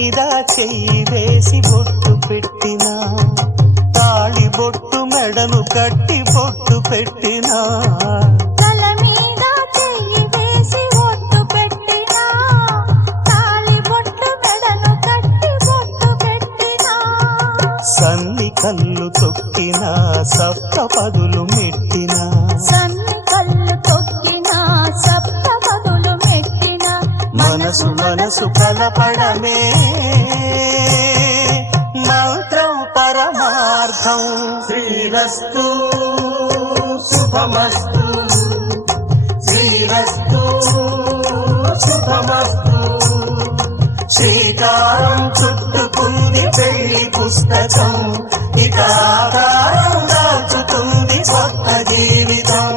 మీద చెయ్యి వేసి బొట్టు పెట్టినా, తాళి బొట్టు మెడను కట్టి బొట్టు పెట్టినా, తల మీద చెయ్యి వేసి బొట్టు పెట్టినా, తాళి బొట్టు మెడను కట్టి బొట్టు పెట్టినా, సన్ని కళ్ళు తొక్కినా సప్త పదులు మెట్టినా, సన్ని కళ్ళు తొక్కినా సప్త పదులు మెట్టినా, మనసు మనసు కలపడమే మంత్రం పరమార్థం. శ్రీరస్తు శుభమస్తు, శ్రీరస్తు శుభమస్తు. శ్రీకారం చుట్టుకుంది పెళ్లి పుస్తకం, ఇక ఆకారం దాచుతుంది కొత్త జీవితం.